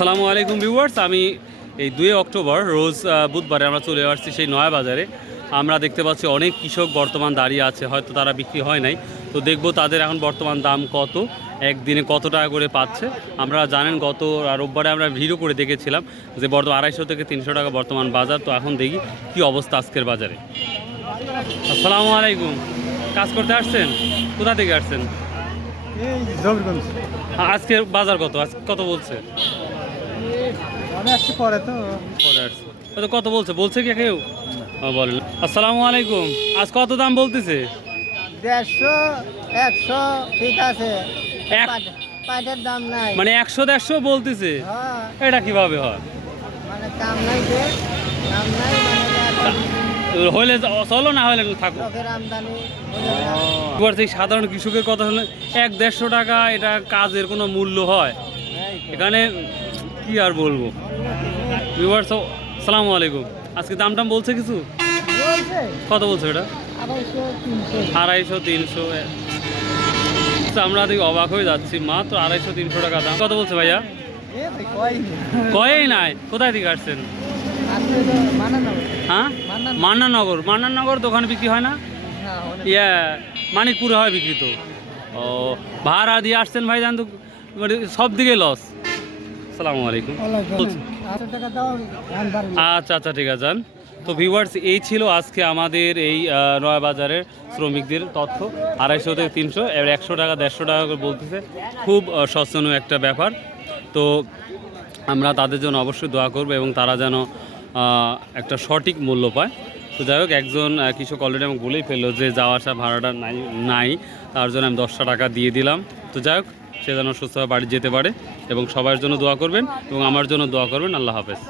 আসসালামু আলাইকুম ভিউয়ার্স আমি এই দুই অক্টোবর রোজ বুধবারে আমরা চলে আসছি সেই নয়া বাজারে আমরা দেখতে পাচ্ছি অনেক কৃষক বর্তমান দাঁড়িয়ে আছে হয়তো তারা বিক্রি হয় নাই। তো দেখব তাদের এখন বর্তমান দাম কত একদিনে কত টাকা করে পাচ্ছে। আমরা জানেন গত রোববারে আমরা ভিডিও করে দেখেছিলাম যে বর্তমান আড়াইশো থেকে তিনশো টাকা বর্তমান বাজার। তো এখন দেখি কি অবস্থা আজকের বাজারে। আসসালামু আলাইকুম। কাজ করতে আসছেন? কোথা থেকে আসছেন? আজকের বাজার কত? আজ কত বলছে? আমি আসছি পরে তো। পরে আসছে। তো কত বলছে? বলছে কি কেউ? বলেন আসসালামু আলাইকুম। আজ কত দাম বলতেছে? দেড়শো একশো ঠিক আছে। পাটের দাম নাই। মানে একশো দেড়শো বলতেছে? হ্যাঁ। এটা কীভাবে হয়? মানে কাম নাই যে কাম নাই মানে হইলে চলো না হলে থাকো। এবার সেই সাধারণ কৃষকের কথা হলে এক দেড়শো টাকা এটা কাজের কোনো মূল্য হয়? এখানে কি আর বলব? ভিউয়ার্স সালামু আলাইকুম। আজকে দাম টাম বলছে কিছু? কত বলছে এটা? আড়াইশো তিনশো। তো আমরা দেখি অবাক হয়ে যাচ্ছি। মাত্র আড়াইশো তিনশো টাকা দাম। কত বলছে ভাইয়া? কয় কয়েই নাই। কোথায় থেকে আসছেন? হ্যাঁ? মান্নান- মান্নানগর। মান্নানগর দোকানে বিক্রি হয় না? না ইয়া, মানিকপুরে হয় বিক্রি তো। ও, ভাড়া দিয়ে আসছেন ভাই জান তো মানে সব দিকে লস সালামু আলাইকুম। বাড়বে আচ্ছা আচ্ছা ঠিক আছে তো ভিউয়ার্স এই ছিল আজকে আমাদের এই আহ, নয়া বাজারের শ্রমিকদের তথ্য। আড়াইশো থেকে তিনশো এবার একশো টাকা দেড়শো টাকা করে বলতেছে। খুব সস্তানীয় একটা ব্যাপার। তো আমরা তাদের জন্য অবশ্যই দোয়া করব এবং তারা যেন একটা সঠিক মূল্য পায়। তো যাই হোক একজন কৃষক অলরেডি আমাকে বলেই ফেলল যে যাওয়া আসা ভাড়াটা নাই নাই। তার জন্য আমি দশটা টাকা দিয়ে দিলাম। তো যাই হোক সে যেন সুস্থভাবে বাড়ি যেতে পারে এবং সবার জন্য দোয়া করবেন এবং আমার জন্য দোয়া করবেন। আল্লাহ হাফেজ।